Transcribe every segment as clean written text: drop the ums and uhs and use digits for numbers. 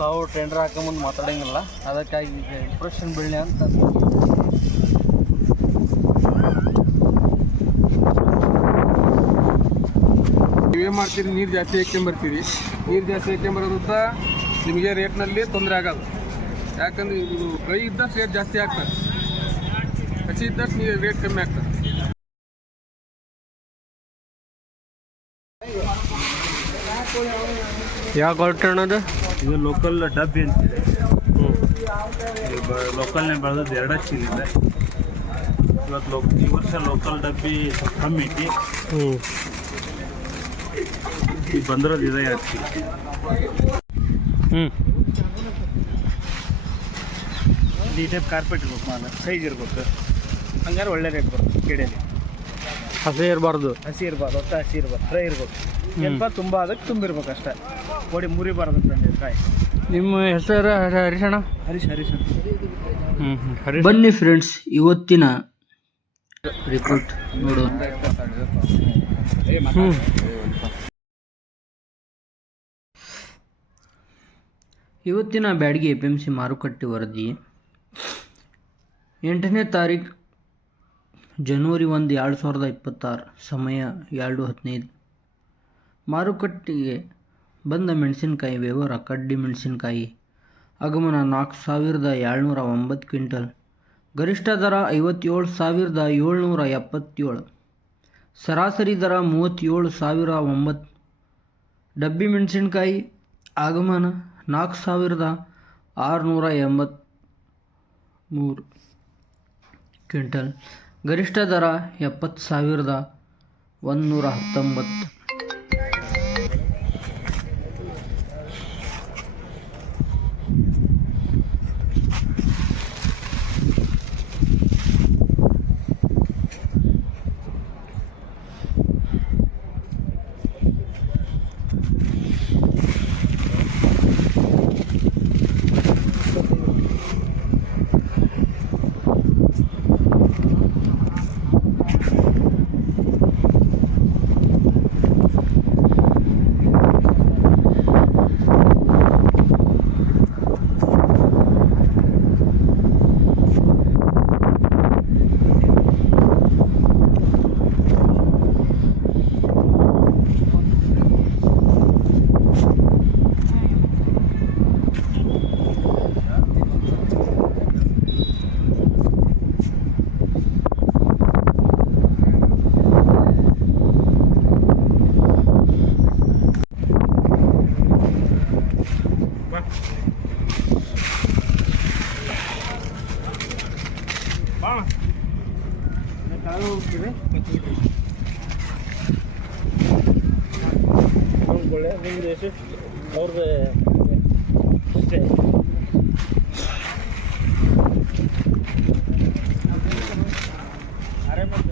ನಾವು ಟೆಂಡರ್ ಹಾಕೊಂಬಂದು ಮಾತಾಡೋಂಗಿಲ್ಲ, ಅದಕ್ಕಾಗಿ ಈಗ ಇಂಪ್ರೆಷನ್ ಬೀಳಲಿ ಅಂತ. ನೀವೇನು ಮಾಡ್ತೀರಿ, ನೀರು ಜಾಸ್ತಿ ಹಾಕ್ಕೊಂಬರ್ತೀರಿ. ನೀರು ಜಾಸ್ತಿ ಹಾಕ್ಕೊಂಬರೋದ್ರಿಂದ ನಿಮಗೆ ರೇಟ್ನಲ್ಲಿ ತೊಂದರೆ ಆಗೋದು. ಯಾಕಂದ್ರೆ ಇದು ಕೈ ಇದ್ದಷ್ಟು ರೇಟ್ ಜಾಸ್ತಿ ಆಗ್ತದೆ, ಹಸಿ ಇದ್ದಷ್ಟು ನೀರು ರೇಟ್ ಕಮ್ಮಿ ಆಗ್ತದೆ. ಯಾವ ಕ್ವಾಲಿಟಿ ಅನ್ನೋದು? ಇದು ಲೋಕಲ್ ಡಬ್ಬಿ ಅಂತಿದೆ. ಲೋಕಲ್ನೇ ಬೆಳೆದದ್ದು 2 ಚೀಲ ಇದೆ ಇವತ್ತು. ಈ ವರ್ಷ ಲೋಕಲ್ ಡಬ್ಬಿ ಕಮ್ಮಿ ಐತಿ. ಈಗ ಬಂದಿರೋದು ಇದೆ 2 ಚೀಲ. ಈ ಟೈಪ್ ಕಾರ್ಪೆಟ್ ಇರ್ಬೇಕು, ಮಾಲ ಸೈಜ್ ಇರ್ಬೇಕು, ಹಂಗಾರೆ ಒಳ್ಳೆ ರೇಟ್ ಬರುತ್ತೆ. ಗಿಡಲ್ಲಿ ಹಸಿ ಇರಬಾರ್ದು, ಒಟ್ಟು ಹಸಿ ಇರ್ಬಾರ್ದು, ಫ್ರೈ ಇರ್ಬೇಕು. ಸ್ವಲ್ಪ ತುಂಬ ಅದಕ್ಕೆ ತುಂಬಿರ್ಬೇಕು ಅಷ್ಟೇ, ಗೋಡಿ ಮುರಿಬಾರ್ದು ಅಂತ ಕಾಯಿ. ನಿಮ್ಮ ಹೆಸರು ಹರೀಶಣ್ಣ? ಹರೀಶ್ ಬನ್ನಿ ಫ್ರೆಂಡ್ಸ್, ಇವತ್ತಿನ ರಿಪೋರ್ಟ್ ನೋಡೋಣ. ಇವತ್ತಿನ ಬ್ಯಾಡಗಿ APMC ಮಾರುಕಟ್ಟೆ ವರದಿ 8ನೇ ತಾರೀಕು ಜನವರಿ 1, 2026. ಸಮಯ 2:15. ಮಾರುಕಟ್ಟೆಗೆ ಬಂದ ಮೆಣಸಿನಕಾಯಿ ವ್ಯವಹಾರ. ಕಡ್ಡಿ ಮೆಣಸಿನಕಾಯಿ ಆಗಮನ 4709 ಕ್ವಿಂಟಲ್. ಗರಿಷ್ಠ ದರ 57,777. ಸರಾಸರಿ ದರ 37,009. ಡಬ್ಬಿ ಮೆಣಸಿನಕಾಯಿ ಆಗಮನ 4683 ಕ್ವಿಂಟಲ್. ಗರಿಷ್ಠ ದರ 70,119. ಒಳ್ಳೆ ನಿಮ್ದು ಎಷ್ಟು ಅವ್ರದ್ದು ಅಷ್ಟೇ. ಆರಾಮಂತ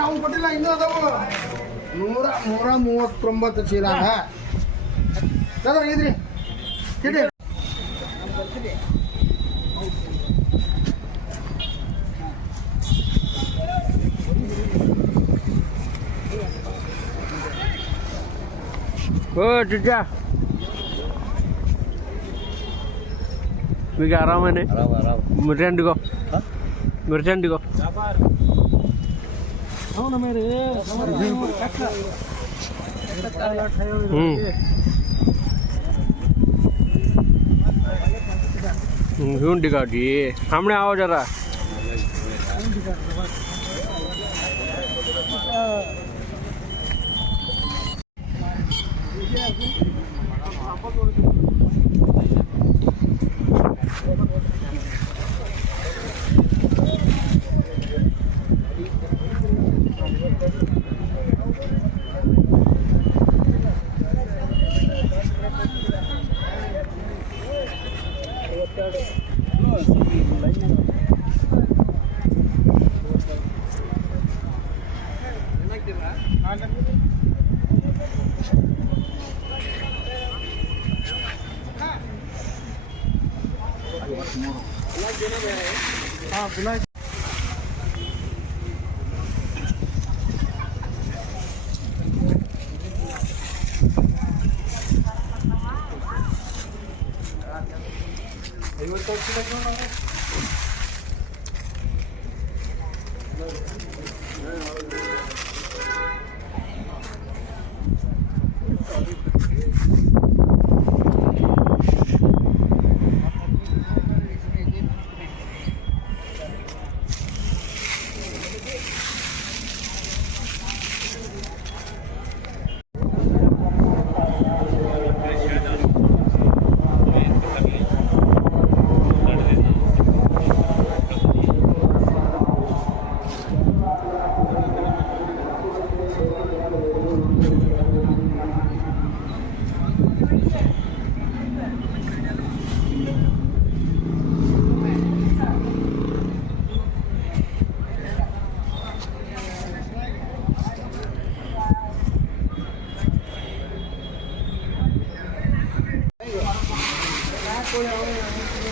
ನಾವು ಕೊಟ್ಟಿಲ್ಲ, ಇನ್ನೂ ಅದಾವು 139 ಚೀಲ ಇದ್ರಿ. ಓ ಜಿಜ್ಜಾ, మీకు ఆరామని మిర్చండిగో మిర్చండిగో ढूंढ गाड़ी सामने आओ जरा।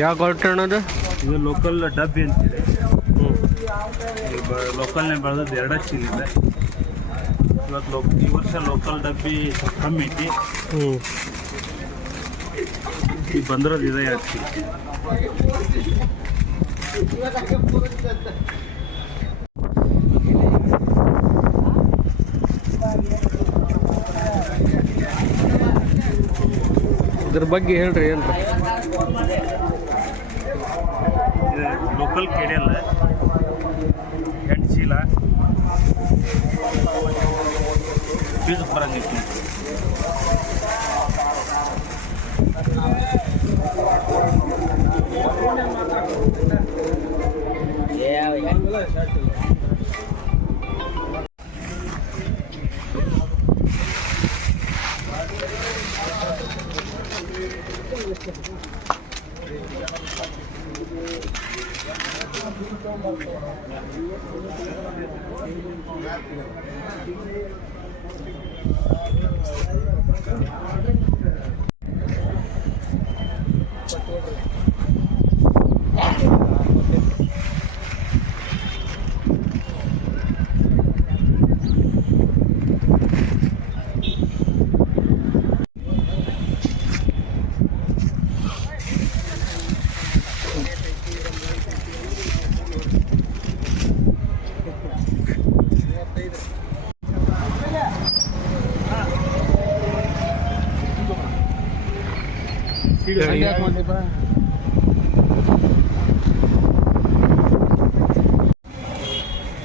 ಯಾವ ಕ್ವಾಲಿಟಿ ಅಣ್ಣದು? ಇದು ಲೋಕಲ್ ಡಬ್ಬಿ ಅಂತಿದೆ. ಲೋಕಲ್ನೇ ಬೆಳೆದದ್ದು 2 ಚೀಲ ಇದೆ. ಇವತ್ತು ಈ ವರ್ಷ ಲೋಕಲ್ ಡಬ್ಬಿ ಸ್ವಲ್ಪ ಕಮ್ಮಿ ಐತಿ. ಈಗ ಬಂದಿರೋದು ಇದೆ 2 ಚೀಲ. ಇದ್ರ ಬಗ್ಗೆ ಹೇಳ್ರಿ ಏನ್ರಿ? ಇದು ಲೋಕಲ್ ಕೆಡಿಯಲ್ಲ 2 ಚೀಲ ಫೀಸ್ ಬರಂಗೈತಿ.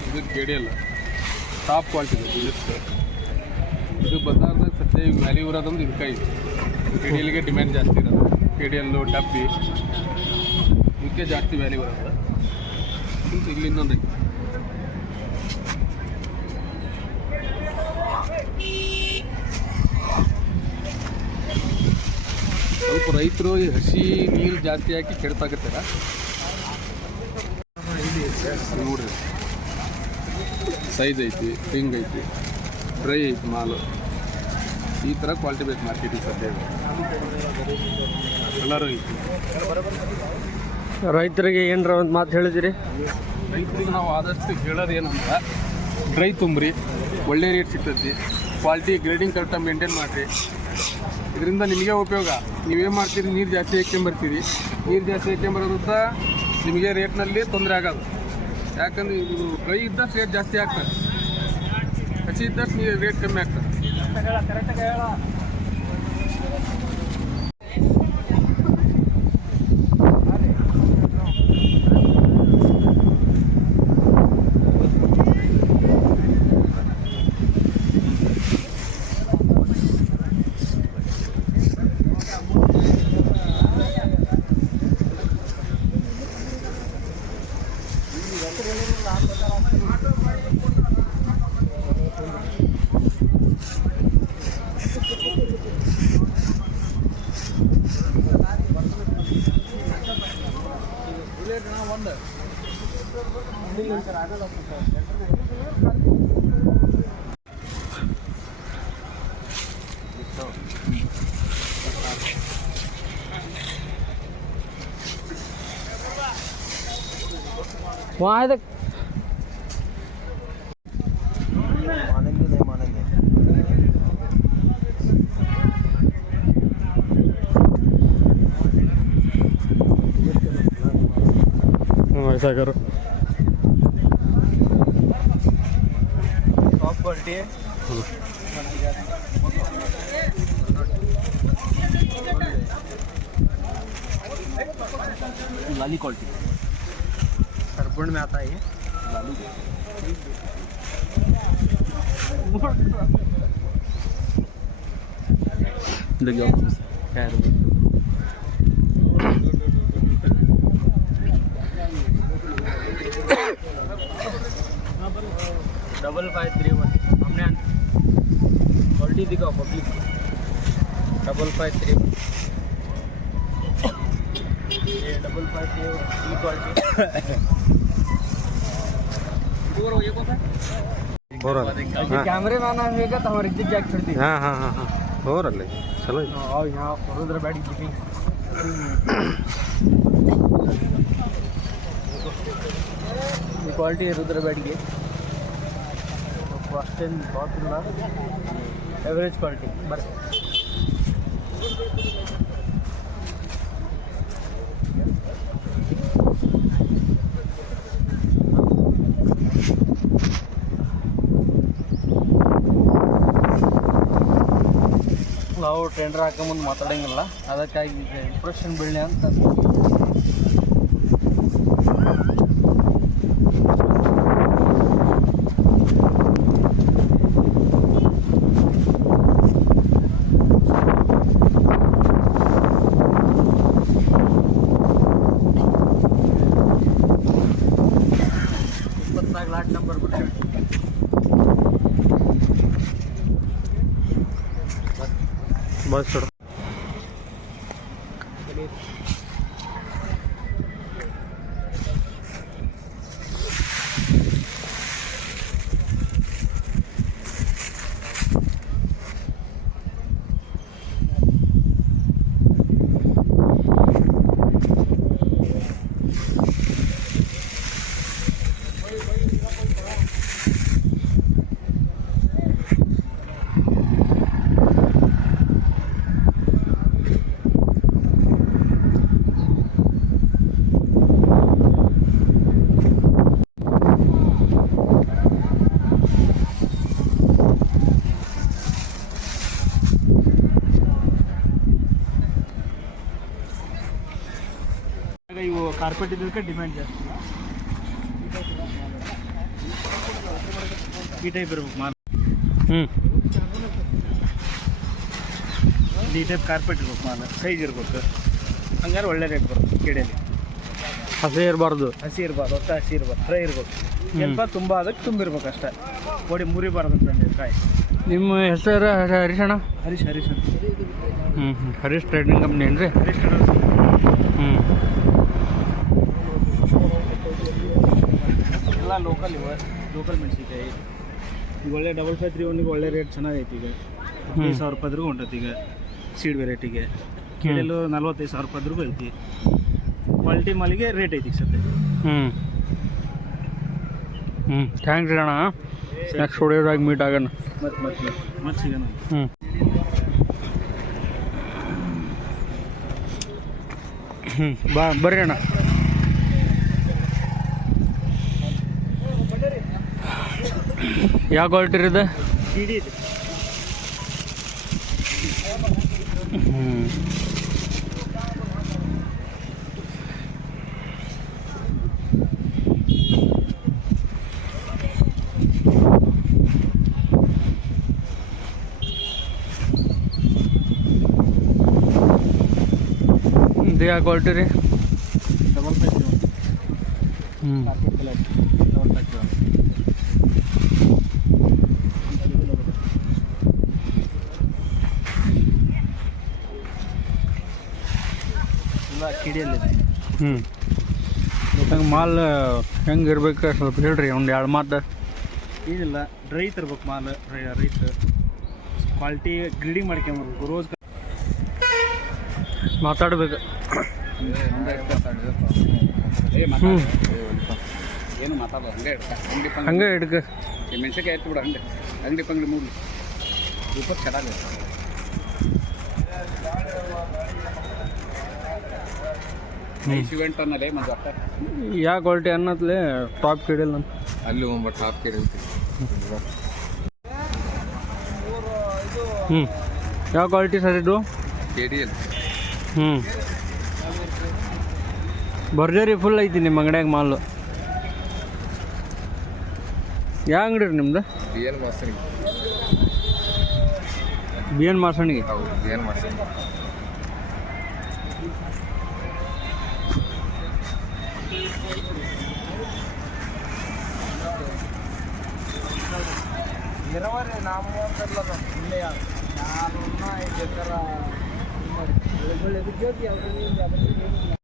ಇದು ಕೆಡಿಯಲ್ಲ, ಟಾಪ್ ಕ್ವಾಲಿಟಿ ಇದೆ. ಇದು ಬಜಾರ್ದಾಗ ಸದ್ಯ ಈಗ ವ್ಯಾಲ್ಯೂ ಇರೋದಂದ್ರೆ ಇದಕ್ಕಾಗಿ ಕೆಡಿಯಲ್ಗೆ ಡಿಮ್ಯಾಂಡ್ ಜಾಸ್ತಿ ಇರೋದು. ಕೆಡಿಯಲ್ಲು ಡಬ್ಬಿ ಇದಕ್ಕೆ ಜಾಸ್ತಿ ವ್ಯಾಲ್ಯೂ ಇರೋದು. ಇಲ್ಲಿ ಇನ್ನೊಂದು ಸ್ವಲ್ಪ ರೈತರು ಈ ಹಸಿ ನೀರು ಜಾಸ್ತಿ ಹಾಕಿ ಕೆಡ್ಸಾಕತ್ತಾರ. ನೋಡ್ರಿ ಸೈಜ್ ಐತಿ, ಹಿಂಗ್ ಐತಿ, ಡ್ರೈ ಐತಿ ಮಾಲು. ಈ ಥರ ಕ್ವಾಲಿಟಿ ಬೇಕು ಮಾರ್ಕೆಟಿಗೆ ಸದ್ಯ. ಕಲರು ಐತಿ. ರೈತರಿಗೆ ಏನರ ಒಂದು ಮಾತು ಹೇಳಿದಿರಿ? ರೈತರಿಗೆ ನಾವು ಆದಷ್ಟು ಹೇಳೋದು ಏನಂದ್ರೆ ಡ್ರೈ ತುಂಬ್ರಿ, ಒಳ್ಳೆ ರೇಟ್ ಸಿಗ್ತೈತಿ. ಕ್ವಾಲಿಟಿ ಗ್ರೇಡಿಂಗ್ ಕರೆಕ್ಟಾಗಿ ಮೇಂಟೈನ್ ಮಾಡಿರಿ. ಇದರಿಂದ ನಿಮಗೆ ಉಪಯೋಗ. ನೀವೇನು ಮಾಡ್ತೀರಿ, ನೀರು ಜಾಸ್ತಿ ಹಾಕ್ಕೊಂಬರ್ತೀರಿ. ನೀರು ಜಾಸ್ತಿ ಹಾಕ್ಕೊಂಬರೋದ್ರಿಂದ ನಿಮಗೆ ರೇಟ್ನಲ್ಲಿ ತೊಂದರೆ ಆಗೋದು. ಯಾಕಂದ್ರೆ ಇದು ಡ್ರೈ ಇದ್ದಷ್ಟು ರೇಟ್ ಜಾಸ್ತಿ ಆಗ್ತದೆ, ಹಸಿ ಇದ್ದಷ್ಟು ನೀರು ರೇಟ್ ಕಮ್ಮಿ ಆಗ್ತದೆ. वहाँ है ऐसा करो टॉप क्वालिटी है लाली क्वालिटी सरपुण में आता है ये लाली देखिए क्या है डबल 531 हमने क्वालिटी दिखाओ पब्लिक 5531 ये 5531 क्वालिटी ये कौन सा कैमरे में आना होगा तो हमारी इज्जत जाके छोड़ दी हाँ हाँ हाँ हाँ हो रहा है चलो और यहाँ रुद्र बैठ की क्वालिटी है रुद्र बैठ की फर्स्ट टाइम बहुत एवरेज क्वालिटी बस ನಾವು ಟೆಂಡರ್ ಹಾಕೊಂಬಂದು ಮಾತಾಡೋಂಗಿಲ್ಲ ಅದಕ್ಕಾಗಿ ಇಂಪ್ರೆಷನ್ ಬೀಳಲಿ ಅಂತ ಲಾಟ್ ನಂಬರ್ ಬಿಟ್ಟು बस छोड़ो ಇವು ಕಾರ್ಪೆಟ್ ಇದಕ್ಕೆ ಡಿಮ್ಯಾಂಡ್ ಜಾಸ್ತಿ ಈ ಟೈಪ್ ಇರ್ಬೇಕು ಮಾಲ್ ಈ ಟೈಪ್ ಕಾರ್ಪೆಟ್ ಇರ್ಬೇಕು ಮಾಲ್ ಸೈಜ್ ಇರ್ಬೇಕು ಹಂಗಾರೆ ಒಳ್ಳೆ ರೇಟ್ ಬರುತ್ತೆ ಕೇಳಿಯಲ್ಲಿ ಹಸಿ ಇರಬಾರ್ದು ಹಸಿ ಇರಬಾರ್ದು ಒಟ್ಟು ಹಸಿ ಇರಬಾರ್ದು ಫ್ರೈ ಇರ್ಬೇಕು ಸ್ವಲ್ಪ ತುಂಬ ಅದಕ್ಕೆ ತುಂಬಿರ್ಬೇಕು ಅಷ್ಟೇ ಓಡಿ ಮುರಿಬಾರ್ದು ಅಂತ ಕಾಯಿ ನಿಮ್ಮ ಹೆಸರು ಹರೀಶಣ್ಣ ಹರೀಶ್ ಹರೀಶ್ ಅಂತ ಹರೀಶ್ ಟ್ರೇಡಿಂಗ್ ಕಂಪ್ನಿ ಏನು ರೀ ಹರೀಶ್ ಟ್ರೇಡರ್ಸ್ ಎಲ್ಲ ಲೋಕಲ್ ಇವೆ ಲೋಕಲ್ ಮೆಣಸಿನ್ಕಾಯಿ ಈಗ ಒಳ್ಳೆ 5531 ಒಳ್ಳೆ ರೇಟ್ ಚೆನ್ನಾಗೈತಿ ಈಗ 25,000 ರೂಪಾಯಿದ್ರಿಗೂ ಹೊಂಟೈತಿ ಈಗ ಸೀಡ್ ವೆರೈಟಿಗೆ ಕೇಳಲು 45,000 ರೂಪಾಯಿದ್ರಿಗೂ ಐತಿ ಕ್ವಾಲಿಟಿ ಮಾಲಿಗೆ ರೇಟ್ ಐತಿ ಈಗ ಸದ್ಯ ಥ್ಯಾಂಕ್ಸ್ ರೀ ಅಣ್ಣ ನೆಕ್ಸ್ಟ್ ವಿಡಿಯೋದಾಗ ಮೀಟ್ ಆಗೋಣ ಮತ್ತೆ ಸಿಗೋಣ ಬರ್ರಿ ಅಣ್ಣ ಯಾವ ಕ್ವಾಲಿಟಿ ಇದೆ ಸಿಡಿ ಇದೆ ಇದು ಯಾವ ಕ್ವಾಲಿಟಿ ರೀ 5531 ಕಾರ್ಪೆಟ್ ಕಲರ್ 5531 ಎಲ್ಲ ಕಿಡಿಯಲ್ಲಿದೆ ಹಂಗೆ ಮಾಲ್ ಹೆಂಗೆ ಇರ್ಬೇಕು ಸ್ವಲ್ಪ ಹೇಳ್ರಿ ಒಂದು 2 ಮಾತು. ಏನಿಲ್ಲ, ಡ್ರೈ ತರ್ಬೇಕು mall, rice quality grading ಮಾಡ್ಕೊಂಬರ್ಬೇಕು rose. ಮಾತಾಡ್ಬೇಕು. ಏನು ಮಾತಾಡೋದು ಹಂಗೆ ಅಂಗಡಿ ಹಂಗೆ ಹಿಡ್ಕ. ಮೆಣಸಿನ್ಕಾಯಿ ಎತ್ತು ಬಿಡು ಹಂಗೆ ಅಂಗಡಿ ಪಂಗಡಿ ಮೂರು ಸೂಪರ್ ಚೆನ್ನಾಗಿ ಇವೆಂಟ್ ಅನ್ನೋದೇ ಮತ್ತು ಅಷ್ಟ ಯಾವ ಕ್ವಾಲಿಟಿ ಅನ್ನತ್ಲೆ ಟಾಪ್ ಕಿಡಿಲ್ಲ ಅಂತ ಅಲ್ಲಿ ಒಂದು ಟಾಪ್ ಕೇಳಿ ಯಾವ ಕ್ವಾಲಿಟಿ ಸರ್ ಇದು? KDL ಭರ್ಜರಿ ಫುಲ್ ಐತಿ ನಿಮ್ಮ ಅಂಗಡ್ಯಾಗ ಮಾಲು. ಯಾವ ಅಂಗಡಿ ರೀ ನಿಮ್ದು? BN ಮಾಸಣಿ. BN ಮಾಸಣಿಗೆ. ಹೌದು BN ಮಾಸಣಿ. ಇರವರೆ ನಾವು